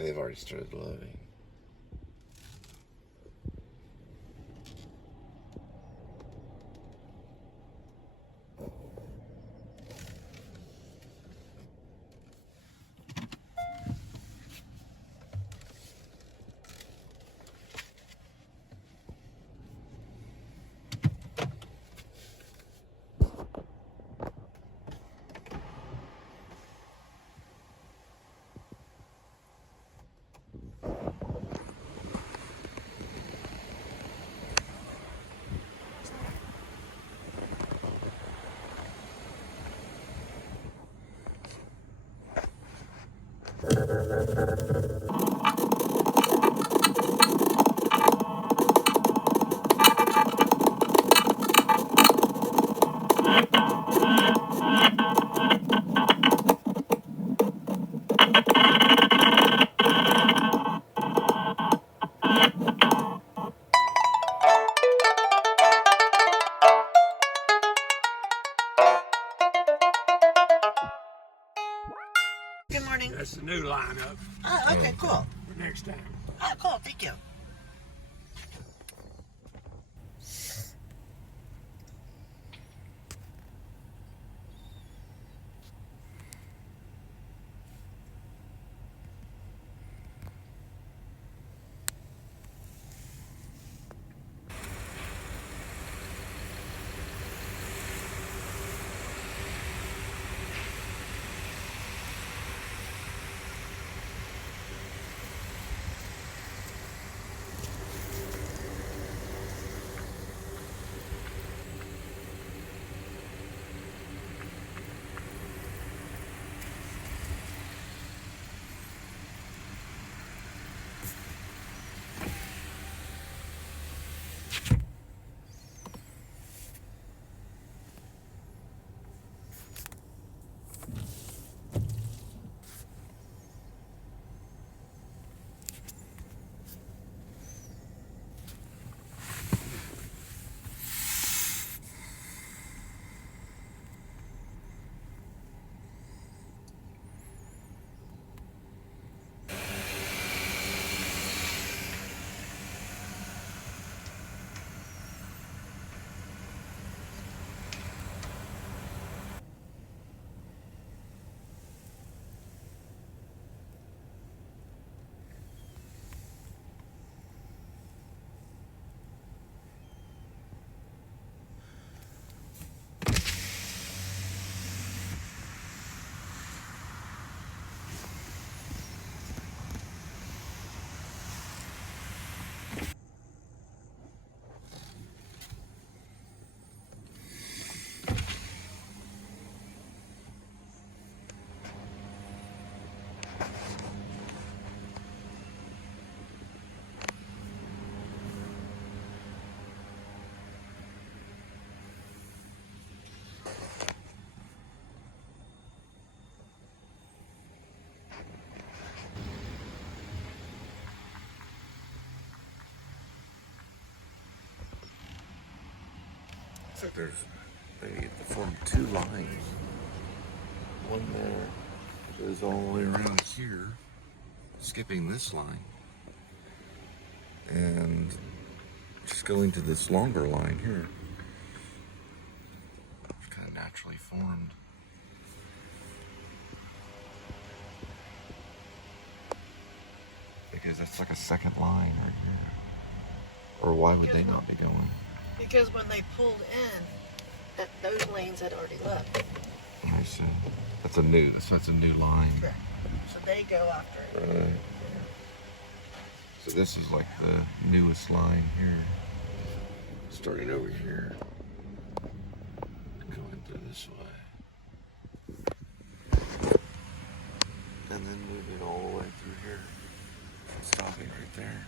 Okay, they've already started loading. Good morning. That's the new lineup. Oh, okay, cool. For next time. Oh, cool. Thank you. Looks like they formed two lines. One there goes all the way around here, skipping this line, and just going to this longer line here. It's kind of naturally formed. Because that's like a second line right here. Or why would they not be going? Because when they pulled in, those lanes had already left. I see. That's a new line. Correct. So they go after it. Right. So this is like the newest line here. Starting over here. Going through this way. And then moving all the way through here. Stopping right there.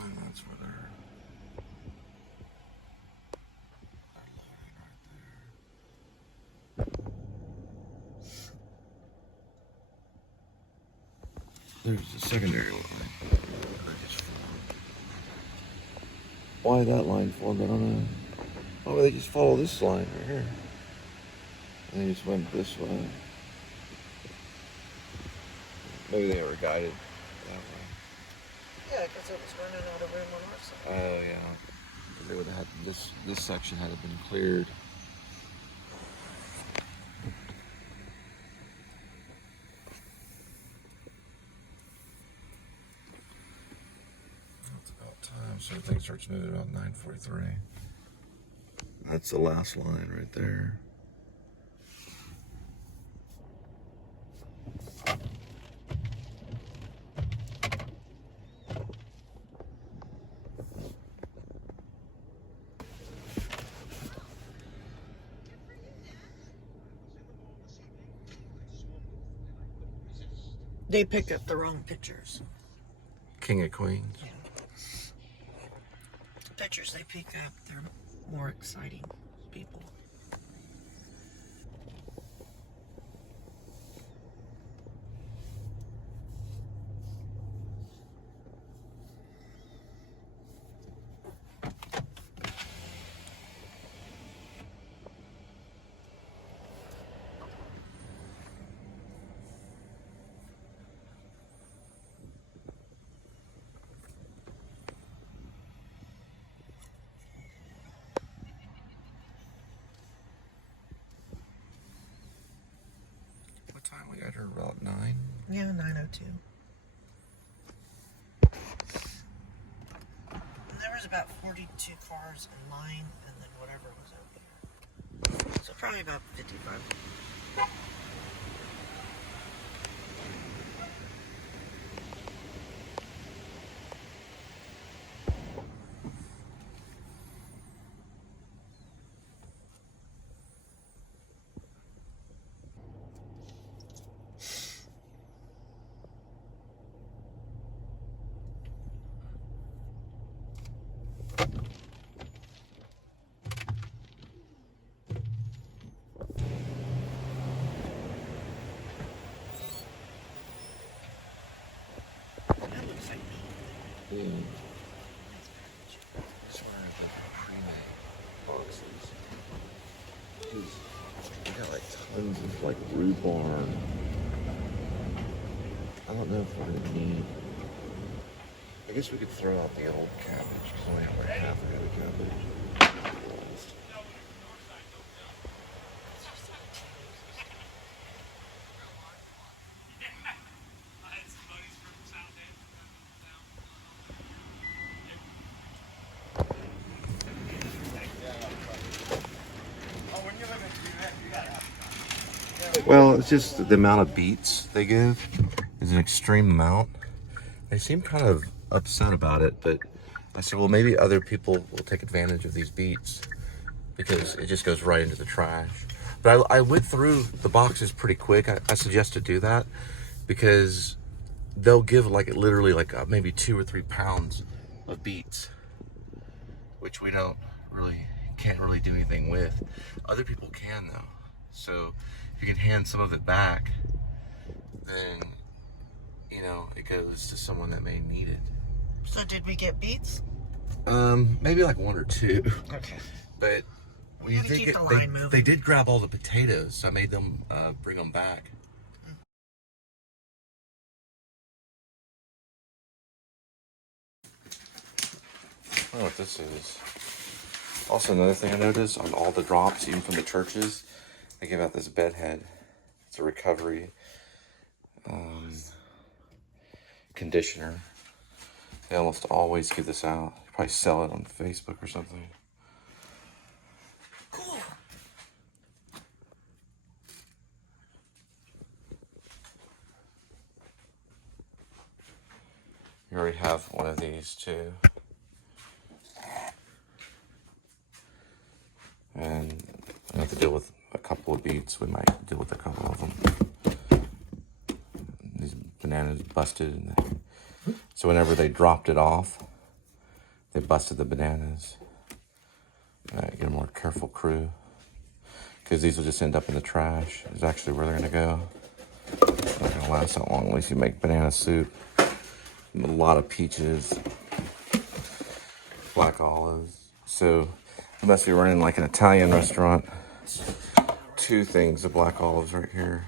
And that's where they're loading right there. there's a secondary line. Why that line formed, I don't know. Why would they just follow this line right here? And they just went this way. Maybe they were guided that way. Yeah, because it was running out of room on our side. Oh yeah. They would have had this section had been cleared. It's about time, so everything starts moving about 9:43. That's the last line right there. They picked up the wrong pictures. King of Queens. Yeah. The pictures they pick up, they're more exciting people. What time we got here? About 9? Yeah, 9:02. And there was about 42 cars in line, and then whatever was out there. So probably about 55. That looks like me. Yeah. Nice package. I swear the pre-made boxes. Jeez. We got like tons of like rhubarb. I don't know if we're gonna need. I guess we could throw out the old cabbage because we only have like half a head of cabbage. Well, it's just the amount of beats they give is an extreme amount. They seem kind of upset about it, but I said, well, maybe other people will take advantage of these beats because it just goes right into the trash. But I went through the boxes pretty quick. I suggest to do that because they'll give like literally like maybe 2 or 3 pounds of beats, which we can't really do anything with. Other people can though. So if you can hand some of it back, then, you know, it goes to someone that may need it. So did we get beets? Maybe like 1 or 2. Okay. But when you think they did grab all the potatoes, so I made them bring them back. I don't know what this is. Also, another thing I noticed on all the drops, even from the churches, they give out this bed head. It's a recovery conditioner. They almost always give this out. You probably sell it on Facebook or something. Cool. You already have one of these too. And I have to deal with a couple of beets. We might deal with a couple of them. These bananas busted. So whenever they dropped it off, they busted the bananas. Get a more careful crew, because these will just end up in the trash. Is actually where they're gonna go. Not gonna last that long unless you make banana soup. A lot of peaches, black olives. So unless you're running like an Italian restaurant, 2 things of black olives right here.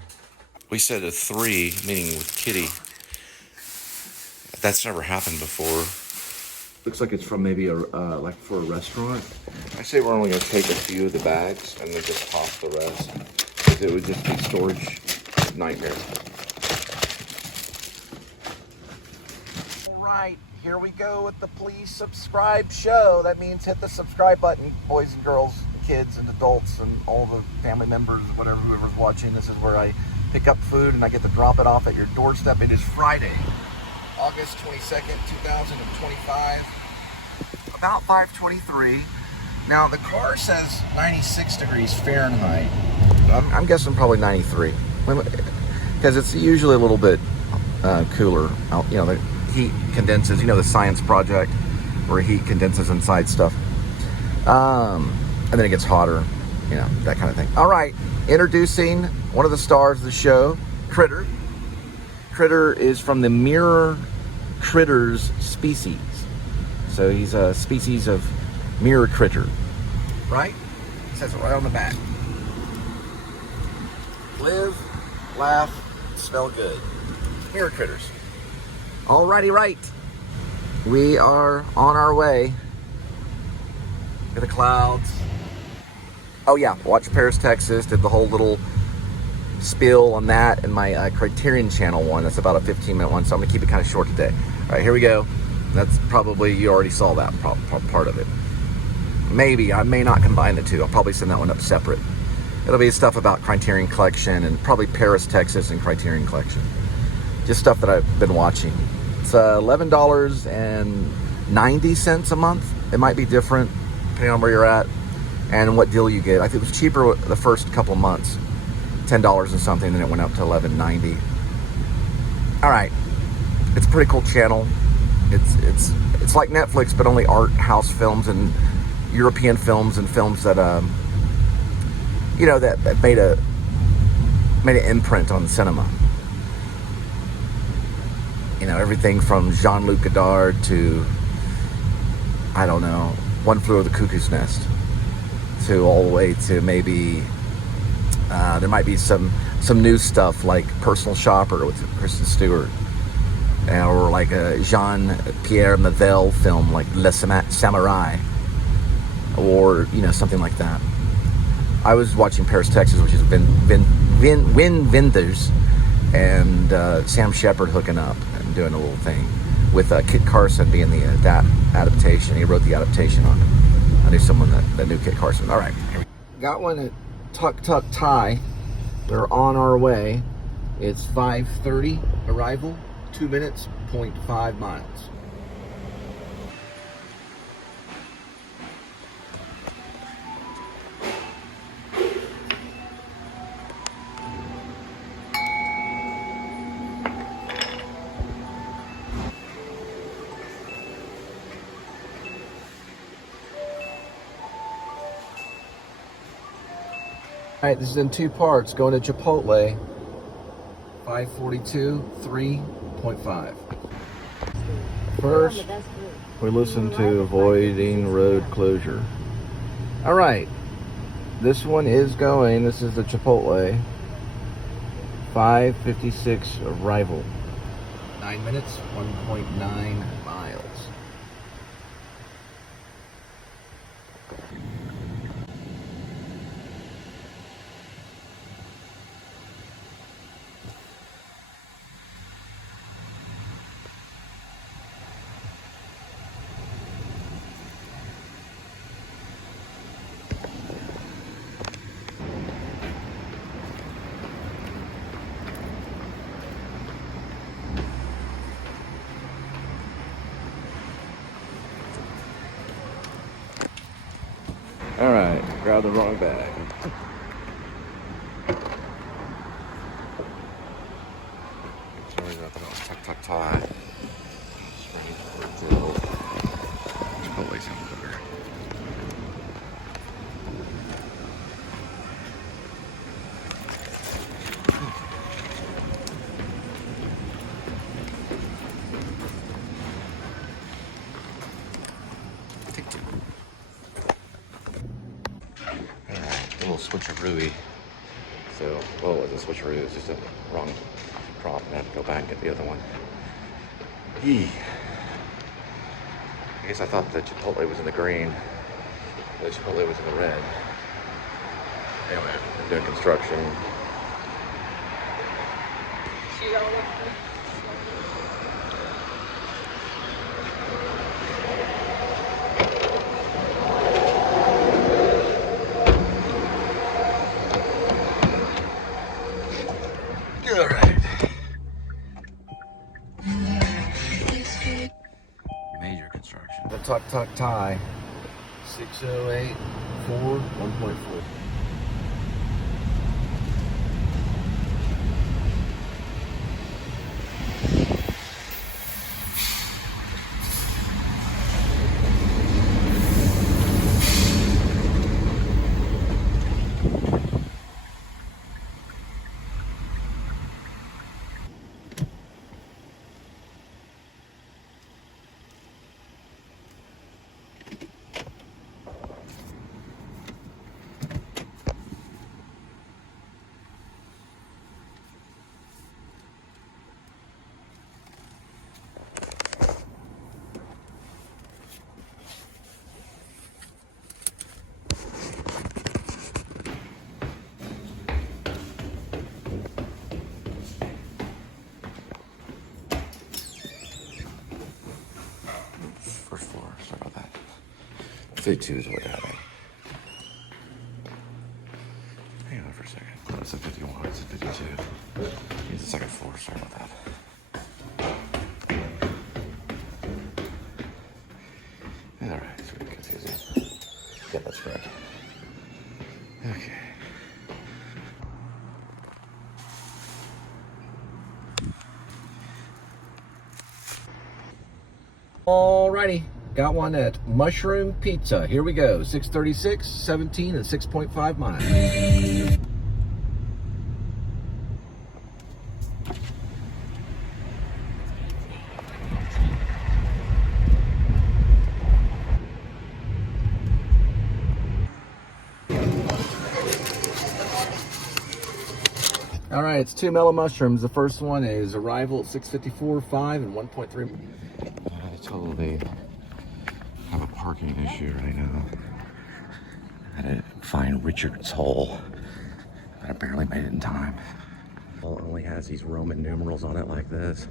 We said a 3, meaning with Kitty. That's never happened before. Looks like it's from maybe a like for a restaurant. I say we're only gonna take a few of the bags and then just toss the rest, because it would just be storage nightmare. All right, here we go with the please subscribe show. That means hit the subscribe button, boys and girls, kids and adults, and all the family members, whatever, whoever's watching. This is where I pick up food and I get to drop it off at your doorstep. It is Friday, August 22nd, 2025, about 5:23. Now the car says 96 degrees Fahrenheit. I'm guessing probably 93, because it's usually a little bit cooler out. You know, the heat condenses. You know, the science project where heat condenses inside stuff, and then it gets hotter. You know, that kind of thing. All right, introducing one of the stars of the show, Critter. Critter is from the mirror critters species. So he's a species of mirror critter. Right? It says it right on the back. Live, laugh, smell good. Mirror critters. Alrighty, right. We are on our way. Look at the clouds. Oh yeah, watch Paris, Texas. Did the whole little spiel on that in my Criterion channel one. That's about a 15-minute one, so I'm gonna keep it kind of short today. All right, here we go. That's probably, you already saw that part of it. Maybe, I may not combine the two. I'll probably send that one up separate. It'll be stuff about Criterion Collection and probably Paris, Texas and Criterion Collection. Just stuff that I've been watching. It's $11.90 a month. It might be different depending on where you're at and what deal you get. I think it was cheaper the first couple of months. $10 and something, then it went up to $11.90. All right, it's a pretty cool channel. It's like Netflix, but only art house films and European films and films that you know, that made an imprint on cinema. You know, everything from Jean-Luc Godard to, I don't know, One Flew Over the Cuckoo's Nest, to all the way to maybe there might be some new stuff like Personal Shopper with Kristen Stewart, or like a Jean-Pierre Mavel film like Le Samurai, or, you know, something like that. I was watching Paris, Texas, which is Win Wenders and Sam Shepard hooking up and doing a little thing with Kit Carson being the adaptation. He wrote the adaptation on it. I knew someone that knew Kit Carson. All right, got one at Tuk Tuk Thai. We're on our way. It's 5:30 arrival, 2 minutes, 0.5 miles. All right, this is in 2 parts. Going to Chipotle. 5:42, 3.5. First, we listen to Avoiding Road Closure. All right, this one is going. This is the Chipotle. 5:56 arrival. 9 minutes, 1.9 miles. All right, grab the wrong bag. Sorry about that. Tuk Tuk Thai. Just ready for Chipotle sounds better. switcheroo. So, well, it was a switcheroo. It was just a wrong prop, and I have to go back and get the other one. Yee. I guess I thought the Chipotle was in the green. The Chipotle was in the red. Anyway, I'm doing construction. All right. Major construction. The tuck tie. 608 Ford 1.4. First floor, sorry about that. 52 is what I had. Hang on for a second. Oh, it's a 51, it's a 52. It's the second floor, sorry about that. Alright, it's really confusing. Yeah, that's correct. Okay. Alrighty, got one at Mushroom Pizza. Here we go. 636, 17, and 6.5 miles. All right, it's 2 mellow mushrooms. The first one is arrival at 6:54.5 and 1.3. I totally have a parking issue right now. I had to find Richard's Hole. I barely made it in time. Well, it only has these Roman numerals on it like this.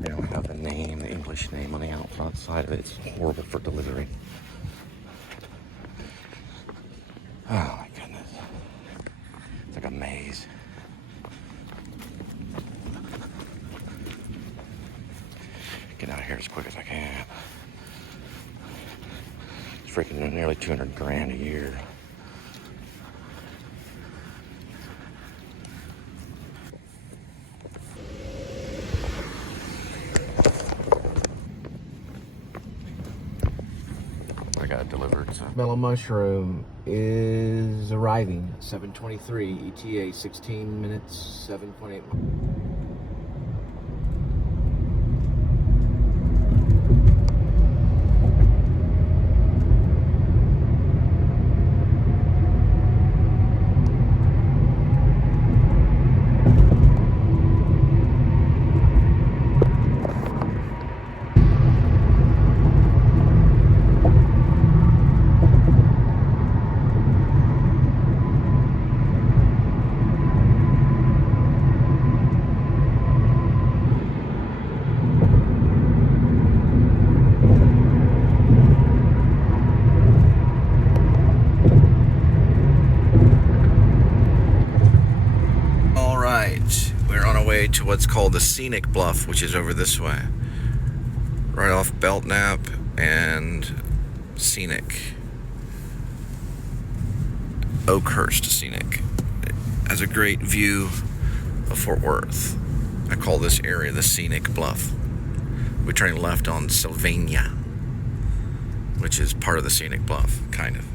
They don't have the name, the English name on the out front side of it. It's horrible for delivery. Oh my goodness. It's like a maze. Get out of here as quick as I can. It's freaking nearly 200 grand a year. I got it delivered. So. Mellow mushroom is arriving at 7:23 ETA, 16 minutes, 7.8. To what's called the Scenic Bluff, which is over this way, right off Belknap and Scenic, Oakhurst Scenic. It has a great view of Fort Worth. I call this area the Scenic Bluff. We turn left on Sylvania, which is part of the Scenic Bluff, kind of.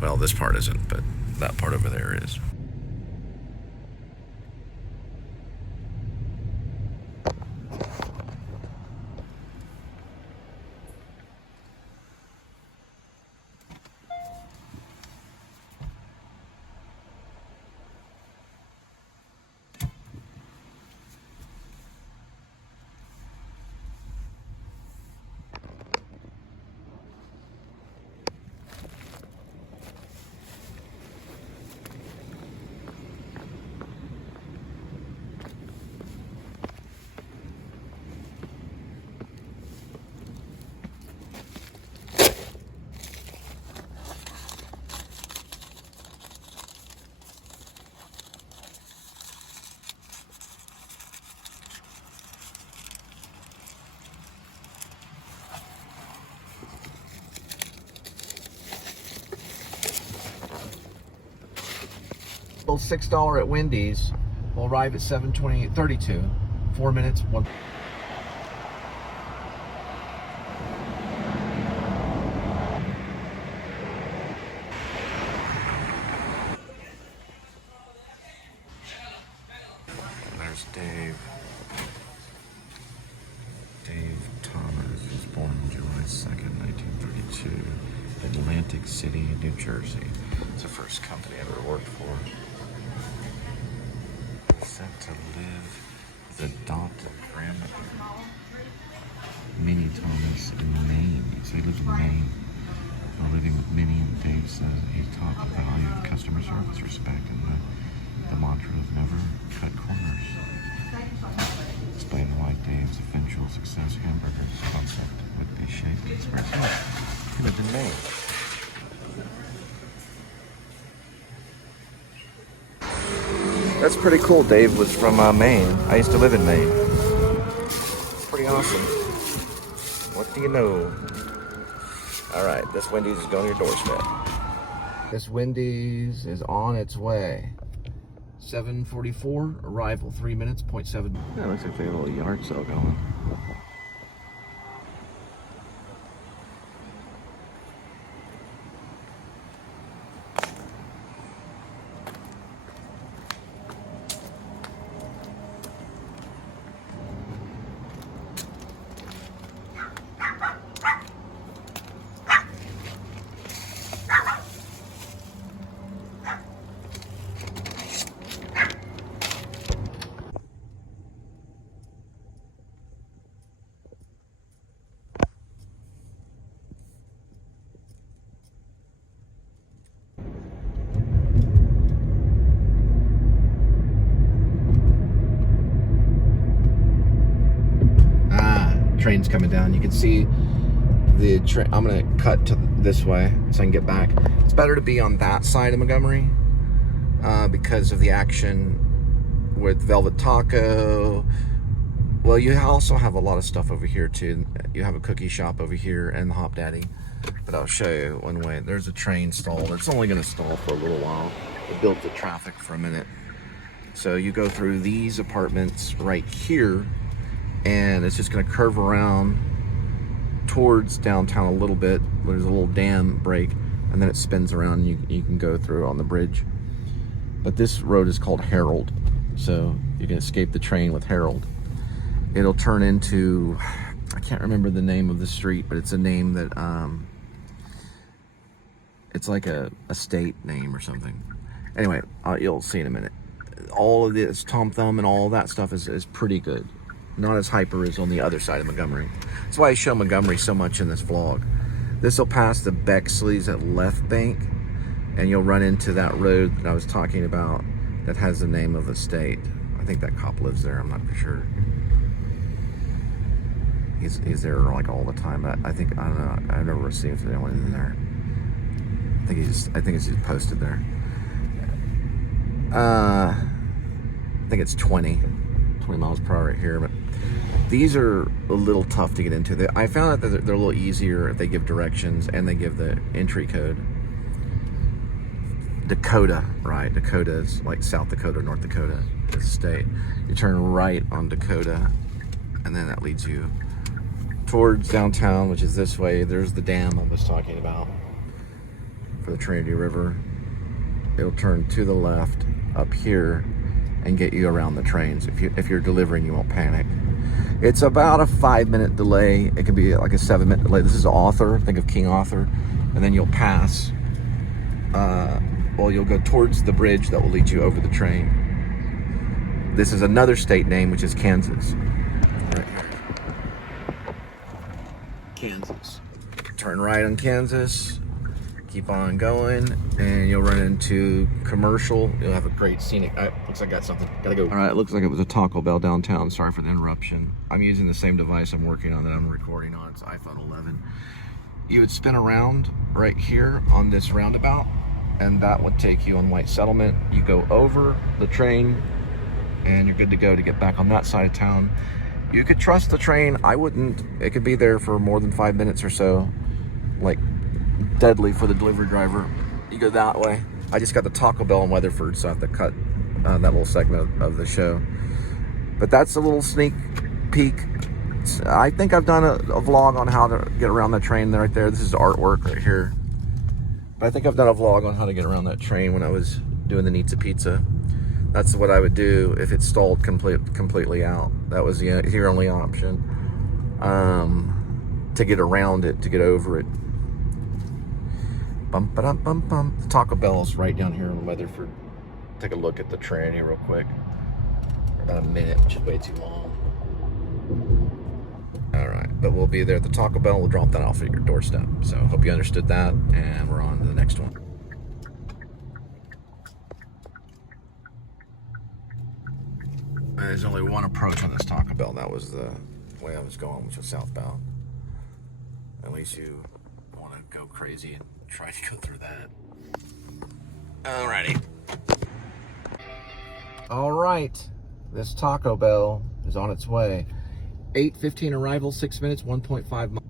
Well, this part isn't, but that part over there is. deal, $6 at Wendy's. We'll arrive at 7:32. 4 minutes. One. There's Dave. Dave Thomas was born July 2nd, 1932, Atlantic City, New Jersey. It's the first company I ever worked for. Set to live with adopted grandmother, Minnie Thomas, in Maine. So he lives in Maine. While living with Minnie, and Dave says he taught the value of customer service, respect, and the mantra of never cut corners. Explain why Dave's eventual success hamburgers concept would be shaped and expressed. He lived in Maine. That's pretty cool. Dave was from Maine. I used to live in Maine. It's pretty awesome. What do you know? All right, this Wendy's is going to your doorstep. This Wendy's is on its way. 7:44, arrival, 3 minutes, 0.7. Yeah, it looks like they have a little yard sale going. Train's coming down. You can see the train. I'm gonna cut to this way so I can get back. It's better to be on that side of Montgomery because of the action with Velvet Taco. Well, you also have a lot of stuff over here too. You have a cookie shop over here and the Hop Daddy, but I'll show you one way. There's a train stall. It's only gonna stall for a little while. It builds the traffic for a minute. So you go through these apartments right here, and it's just going to curve around towards downtown a little bit. There's a little dam break, and then it spins around, and you can go through on the bridge. But this road is called Herald, so you can escape the train with Herald. It'll turn into, I can't remember the name of the street, but it's a name that, it's like a state name or something. Anyway, you'll see in a minute. All of this Tom Thumb and all that stuff is pretty good. Not as hyper as on the other side of Montgomery. That's why I show Montgomery so much in this vlog. This will pass the Bexley's at Left Bank, and you'll run into that road that I was talking about that has the name of the state. I think that cop lives there, I'm not for sure. He's there like all the time. I don't know, I've never seen if there's anyone in there. I think it's just posted there. I think it's 20 miles per hour right here, but these are a little tough to get into. I found out that they're a little easier if they give directions and they give the entry code. Dakota, right? Dakota is like South Dakota, North Dakota is a state. You turn right on Dakota, and then that leads you towards downtown, which is this way. There's the dam I was talking about for the Trinity River. It'll turn to the left up here and get you around the trains. If you're delivering, you won't panic. It's about a 5-minute delay. It can be like a 7-minute delay. This is Arthur. Think of King Arthur. And then you'll pass. Well, you'll go towards the bridge that will lead you over the train. This is another state name, which is Kansas. Right here. Kansas. Turn right on Kansas. Keep on going, and you'll run into Commercial. You'll have a great scenic. Looks like I got something. Gotta go. All right, it looks like it was a Taco Bell downtown. Sorry for the interruption. I'm using the same device I'm working on that I'm recording on. It's iPhone 11. You would spin around right here on this roundabout, and that would take you on White Settlement. You go over the train, and you're good to go to get back on that side of town. You could trust the train. I wouldn't. It could be there for more than 5 minutes or so. Like, deadly for the delivery driver. You go that way. I just got the Taco Bell in Weatherford, so I have to cut that little segment of the show. But that's a little sneak peek. I think I've done a vlog on how to get around that train right there. This is artwork right here. But I think I've done a vlog on how to get around that train when I was doing the Nizza Pizza. That's what I would do if it stalled completely out. That was your only option to get around it, to get over it. Bum, ba-dum, bum, bum. The Taco Bell is right down here in Weatherford. Take a look at the train here real quick. About a minute, which is way too long. All right, but we'll be there at the Taco Bell. We'll drop that off at your doorstep. So hope you understood that, and we're on to the next one. There's only one approach on this Taco Bell. That was the way I was going, which was southbound. At least you want to go crazy and try to go through that. Alrighty. All right, this Taco Bell is on its way. 8:15 arrival, 6 minutes, 1.5 miles.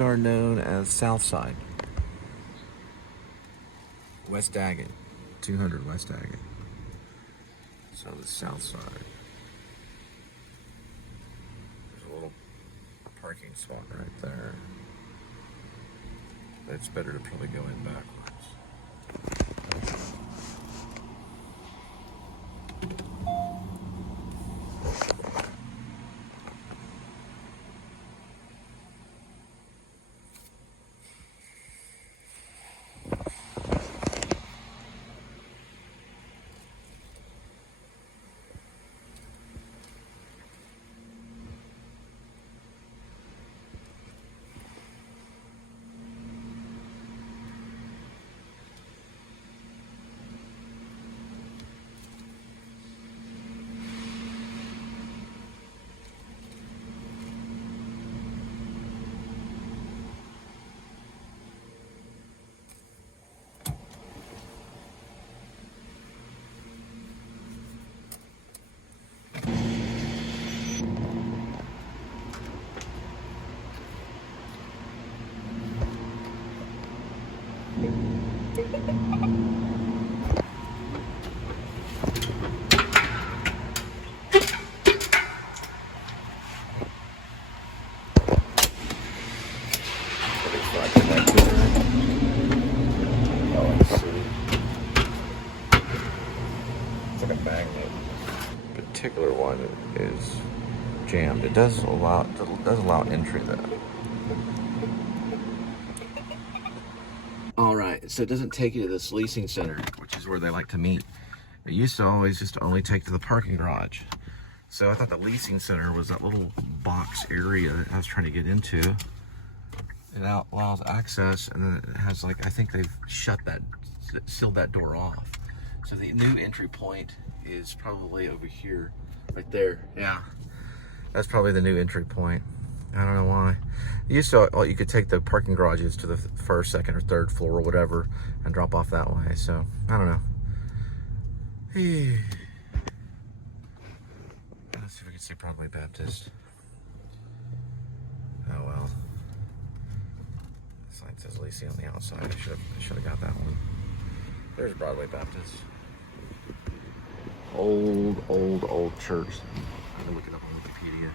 Are known as Southside. West Daggett, 200 West Daggett. So the south side. There's a little parking spot right there. But it's better to probably go in backwards. Particular one is jammed. It does allow entry though. All right, so it doesn't take you to this leasing center, which is where they like to meet. It used to always just only take to the parking garage. So I thought the leasing center was that little box area that I was trying to get into. It allows access, and then it has, like, I think they've sealed that door off. So the new entry point is probably over here, right there. Yeah, that's probably the new entry point. I don't know why. It used to, you could take the parking garages to the first, second, or third floor or whatever and drop off that way. So I don't know. Let's see if we can see Broadway Baptist. Oh well. The sign says Lacey on the outside. I should have got that one. There's Broadway Baptist. Old church. I'm gonna look it up on Wikipedia.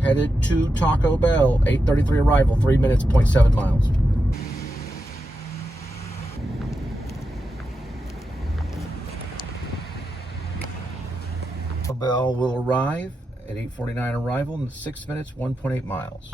Headed to Taco Bell, 8:33 arrival, 3 minutes, 0.7 miles. Taco Bell will arrive at 8:49 arrival in 6 minutes, 1.8 miles.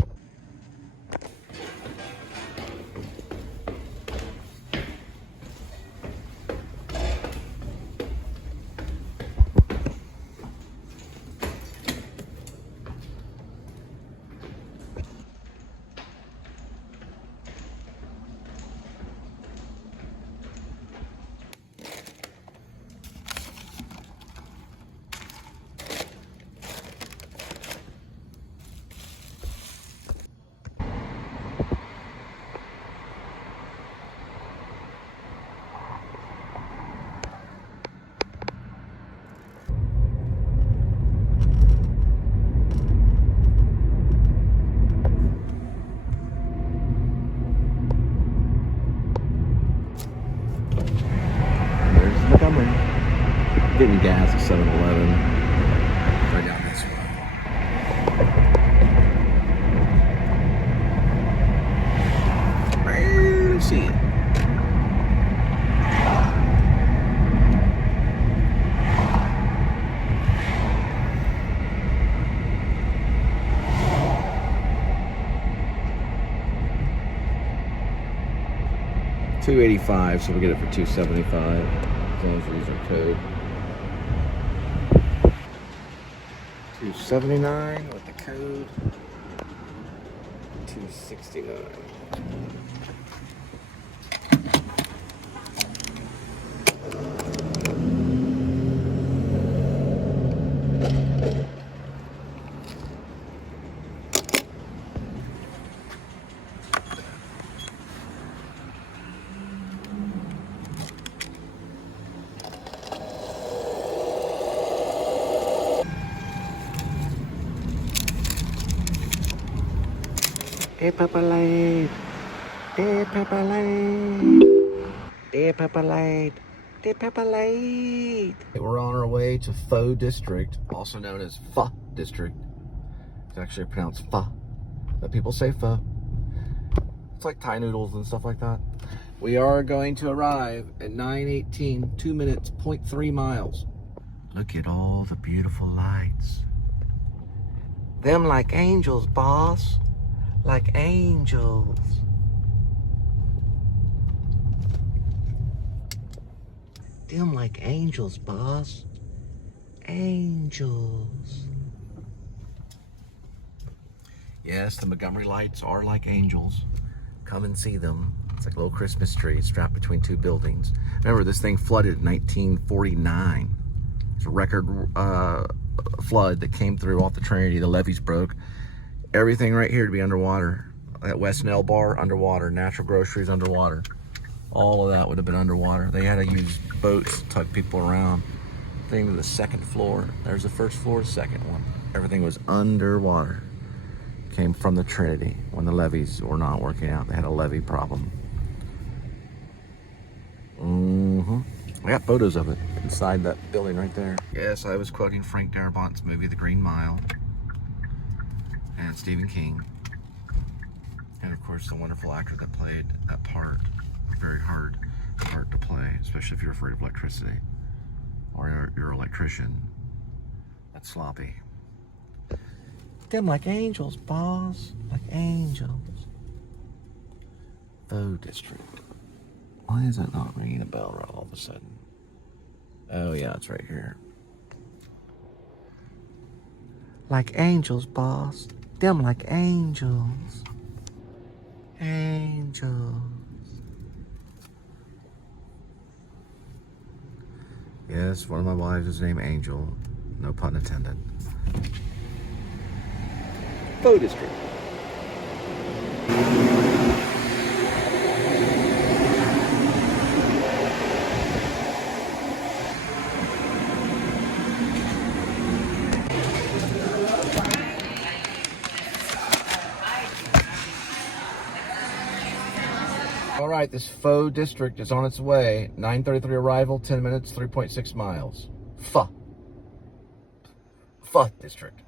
getting gas at 7-Eleven. Right down this way. Barely see it. $285, so we get it for $275 as long as we use our code. $279 with the code. $269. Dead Pepper Light, Dead Pepper Light, Dead Pepper Light, Dead Pepper Light. We're on our way to Pho District, also known as Pho District. It's actually pronounced Pho, but people say Pho. It's like Thai noodles and stuff like that. We are going to arrive at 9:18, 2 minutes, 0.3 miles. Look at all the beautiful lights. Them like angels, boss. Like angels. Them like angels, boss. Angels. Yes, the Montgomery lights are like angels. Come and see them. It's like a little Christmas tree strapped between two buildings. Remember, this thing flooded in 1949. It's a record flood that came through off the Trinity. The levees broke. Everything right here to be underwater. That West Nile bar, underwater. Natural groceries, underwater. All of that would have been underwater. They had to use boats to tug people around. Thing to the second floor. There's the first floor, second one. Everything was underwater. Came from the Trinity when the levees were not working out. They had a levee problem. I got photos of it inside that building right there. Yes, I was quoting Frank Darabont's movie, The Green Mile. And Stephen King, and of course the wonderful actor that played that part. A very hard part to play, especially if you're afraid of electricity or you're an electrician. That's sloppy. Them like angels, boss. Like angels. Pho District. Why is that not ringing a bell right all of a sudden? Oh yeah, it's right here. Like angels, boss. Them like angels. Angels. Yes, one of my wives is named Angel. No pun intended. Pho District. All right, this Pho District is on its way. 9:33 arrival, 10 minutes, 3.6 miles. Pho District.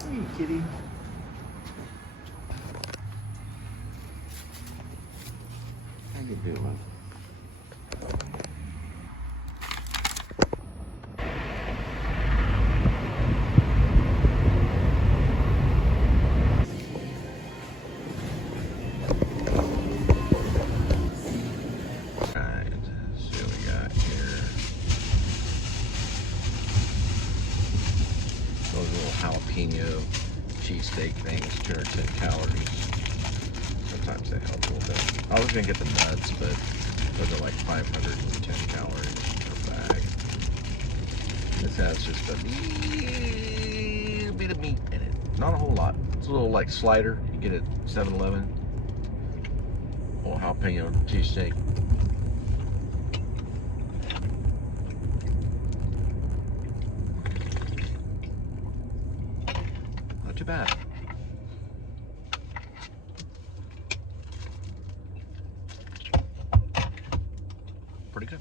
Hey, kitty. How you doing? Jalapeño cheesesteak things, 210 calories. Sometimes they help a little bit. I was gonna get the nuts, but those are like 510 calories per bag. This has just a little bit of meat in it. Not a whole lot. It's a little like slider you get at 7-Eleven. Little jalapeno cheesesteak. bad. Pretty good.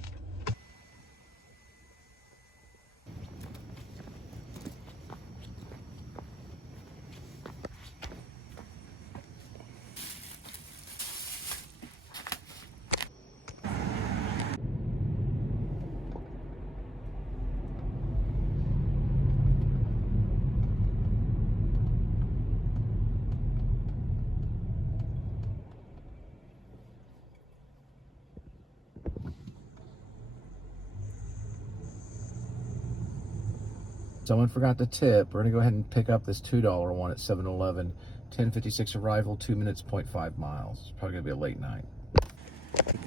Someone forgot to tip. We're gonna go ahead and pick up this $2 one at 7-Eleven. 10:56 arrival, 2 minutes, 0.5 miles. It's probably gonna be a late night.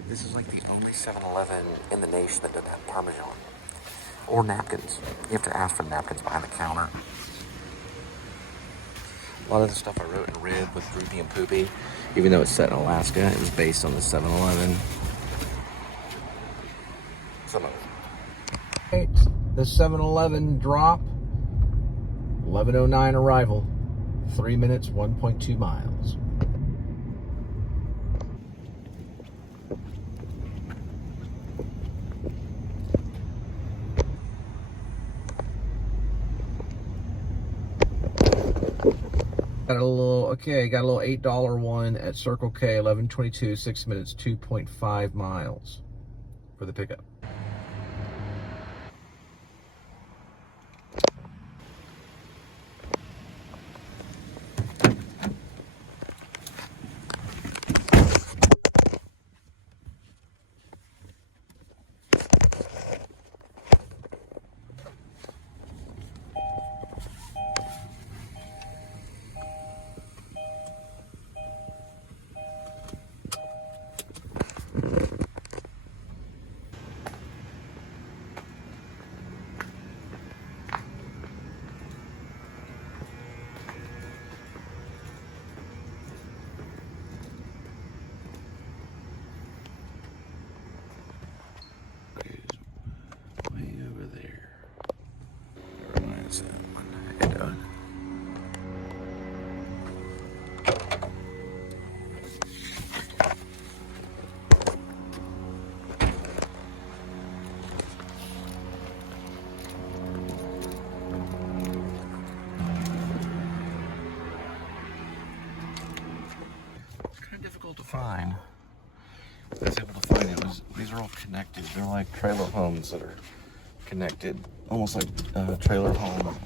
This is like the only 7-Eleven in the nation that doesn't have Parmesan. Or napkins. You have to ask for napkins behind the counter. A lot of the stuff I wrote in Rib with Droopy and Poopy, even though it's set in Alaska, it was based on the 7-Eleven. Some of it. The 7-Eleven drop, 11:09 arrival, 3 minutes, 1.2 miles. Got a little $8 one at Circle K, 11:22, 6 minutes, 2.5 miles for the pickup. To find. I was able to find it was these are all connected. They're like trailer homes that are connected, almost like trailer home.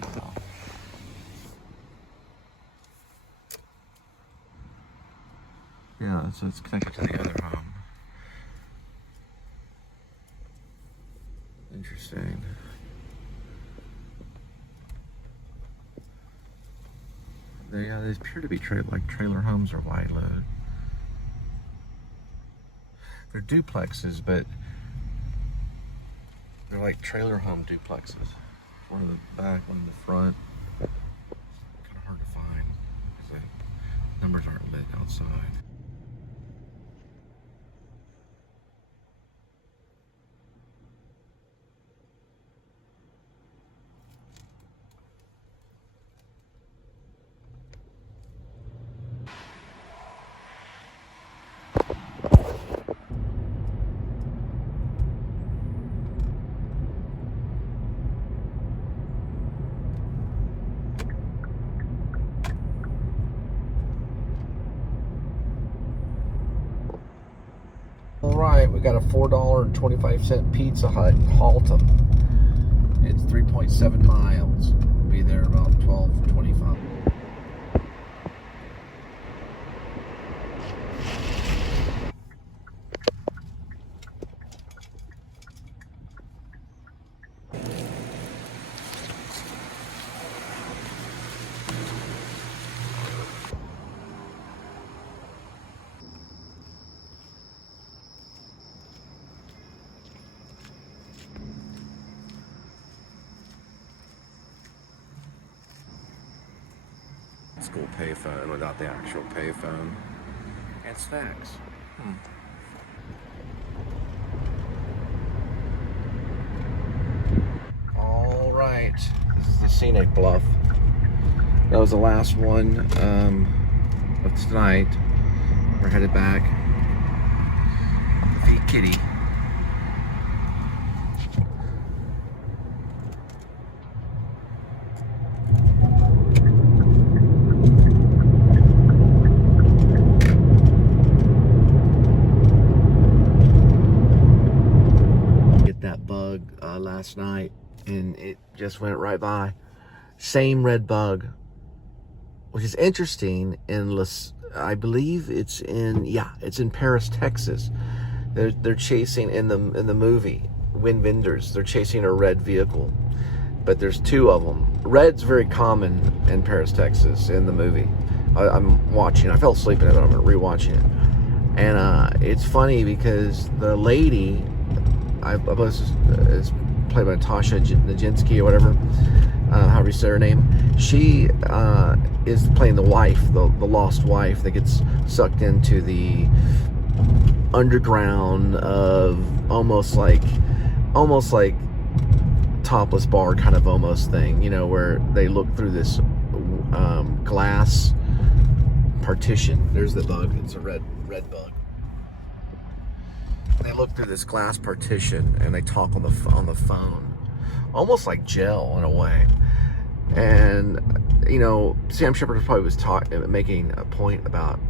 Yeah, so it's connected to the other home. Interesting. They appear to be trailer homes or wide load. They're duplexes, but they're like trailer home duplexes. One in the back, one in the front. Kind of hard to find because the numbers aren't lit outside. Alright, we got a $4.25 Pizza Hut in Haltom. It's 3.7 miles. We'll be there about 12:25. School payphone without the actual payphone. And snacks. Alright, this is the scenic bluff. That was the last one of tonight. We're headed back to feed Kitty. Get that bug last night, and it just went right by. Same red bug, which is interesting. I believe it's in Paris, Texas. They're chasing in the movie Wind Vendors. They're chasing a red vehicle, but there's two of them. Red's very common in Paris, Texas in the movie. I'm watching. I fell asleep in it, but I'm rewatching it, and it's funny because the lady, is played by Natasha Nijinsky or whatever, however you say her name. She is playing the wife, the lost wife that gets sucked into the underground of almost like topless bar kind of almost thing, you know, where they look through this glass partition. There's the bug. It's a red bug. They look through this glass partition and they talk on the phone, almost like gel in a way. And you know, Sam Shepard probably was making a point about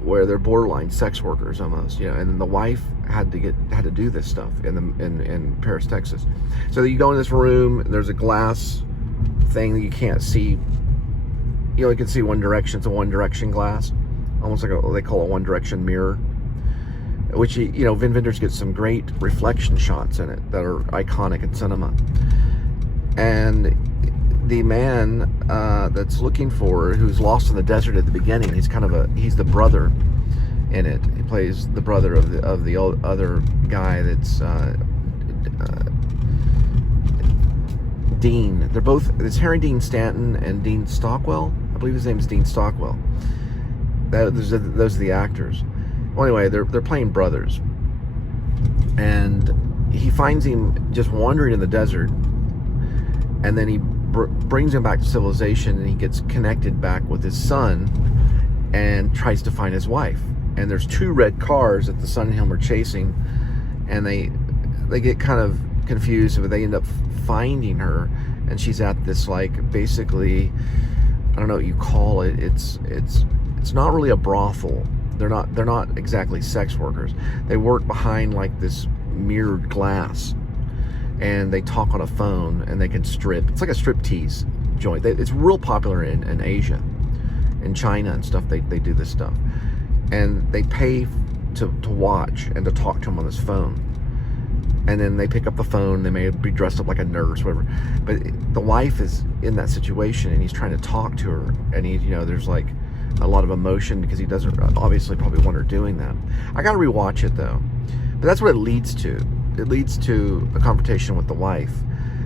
where they're borderline sex workers almost, you know. And the wife had to do this stuff in Paris, Texas. So you go in this room, and there's a glass thing that you can't see. You only can see one direction. It's a one direction glass, almost like they call a one direction mirror. Which, you know, Wim Wenders gets some great reflection shots in it that are iconic in cinema. And the man that's looking for her, who's lost in the desert at the beginning, he's the brother in it. He plays the brother of the other guy that's Dean. They're both, it's Harry Dean Stanton and Dean Stockwell. I believe his name is Dean Stockwell. Those are the actors. Well, anyway, they're playing brothers, and he finds him just wandering in the desert, and then he brings him back to civilization, and he gets connected back with his son and tries to find his wife. And there's two red cars that the son and him are chasing, and they get kind of confused, but they end up finding her, and she's at this, like, basically, I don't know what you call it. It's not really a brothel. They're not exactly sex workers. They work behind like this mirrored glass, and they talk on a phone, and they can strip. It's like a striptease joint. It's real popular in Asia, in China and stuff. They do this stuff, and they pay to watch and to talk to him on this phone. And then they pick up the phone. They may be dressed up like a nurse, whatever. But the wife is in that situation, and he's trying to talk to her, and there's like a lot of emotion because he doesn't obviously probably want her doing that. I gotta rewatch it though. But that's what it leads to. It leads to a confrontation with the wife,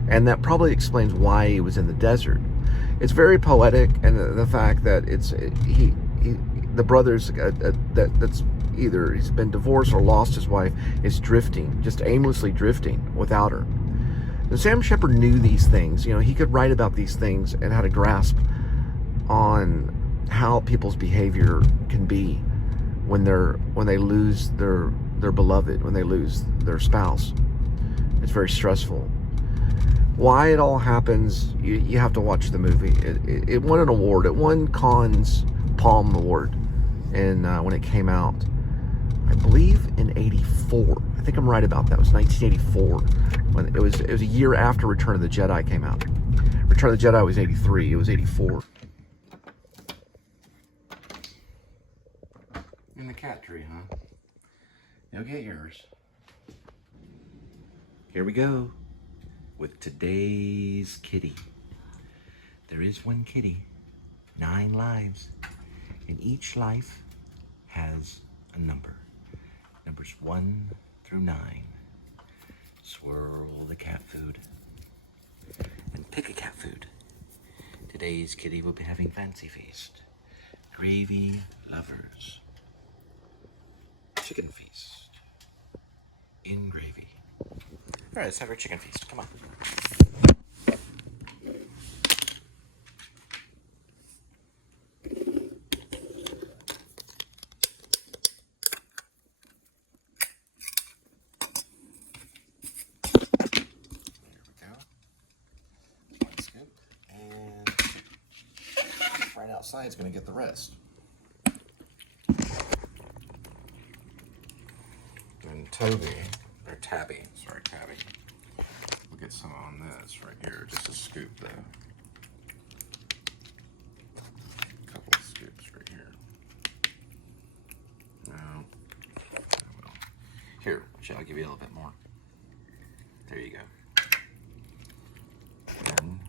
and that probably explains why he was in the desert. It's very poetic, and the fact that the brother's that's either he's been divorced or lost his wife, is drifting, just aimlessly drifting without her. And Sam Shepard knew these things. You know, he could write about these things and had a grasp on how people's behavior can be when they lose their beloved, when they lose their spouse. It's very stressful. Why it all happens, you have to watch the movie. It won an award. It won Cannes Palme Award, and when it came out, I believe in '84. I think I'm right about that. It was 1984 when it was a year after Return of the Jedi came out. Return of the Jedi was '83. It was '84. In the cat tree, huh? You'll get yours. Here we go with today's kitty. There is one kitty, 9 lives, and each life has a number. Numbers 1 through 9. Swirl the cat food and pick a cat food. Today's kitty will be having fancy feast. Gravy lovers. Chicken feast. In gravy. All right, let's have our chicken feast. Come on. outside is going to get the rest. And Tabby, we'll get some on this right here, just a scoop though. A couple of scoops right here. No. Well, here, I'll give you a little bit more. There you go. And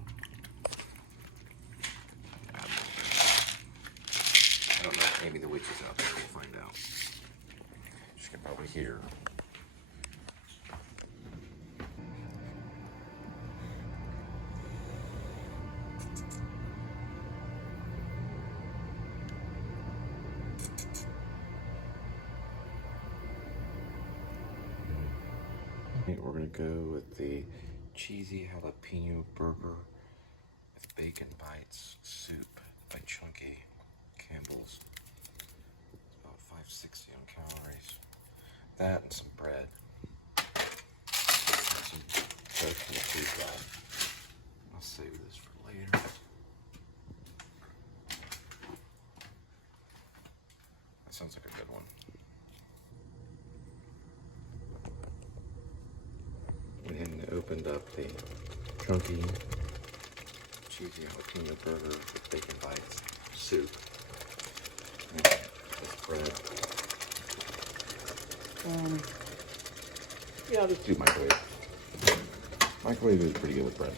add a little bit. I don't know if maybe the witch is out there. We'll find out. She can probably hear. We're going to go with the cheesy jalapeno burger with bacon bites, soup by Chunky, Cambells. It's about 560 on calories. That and some bread. Some bread from the food guy. I'll save this for later. That sounds like a good one. And opened up the Chunky cheesy jalapeno burger with bacon bites, soup, and this bread. Yeah, I'll just do microwave. Microwave is pretty good with bread.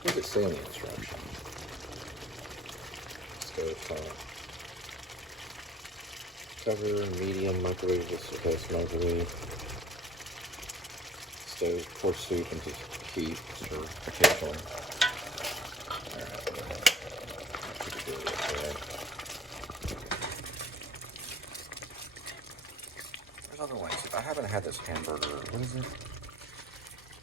What does it say on the instructions? Stove top. Cover, medium, microwave, okay, it's microwave. Stove, pour soup into heat for occasionally. Alright, there's other ones. I haven't had this hamburger. What is it?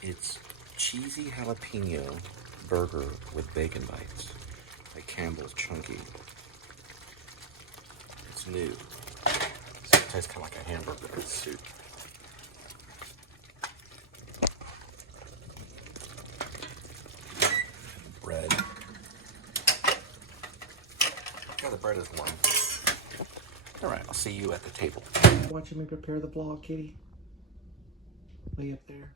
It's cheesy jalapeno burger with bacon bites by Cambells Chunky. It's new. So it tastes kind of like a hamburger with soup. Bread. Yeah, the bread is warm. All right, I'll see you at the table. Watching me prepare the vlog, kitty. Way up there.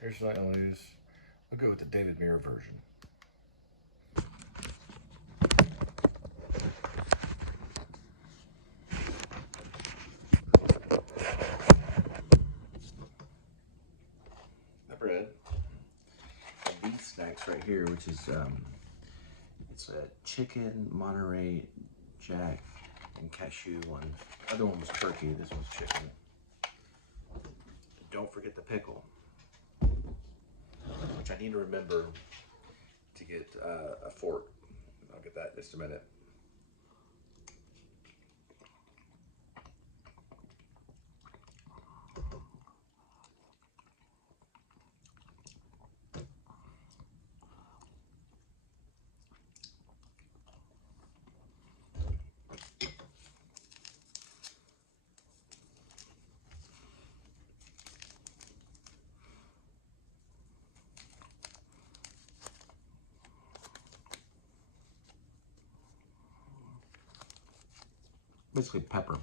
Here's what I lose. I'll go with the David Muir version. The bread. And these snacks right here, which is it's a chicken Monterey Jack and cashew one. The other one was turkey. This one's chicken. Don't forget the pickle, which I need to remember to get a fork. I'll get that in just a minute. basically pepper.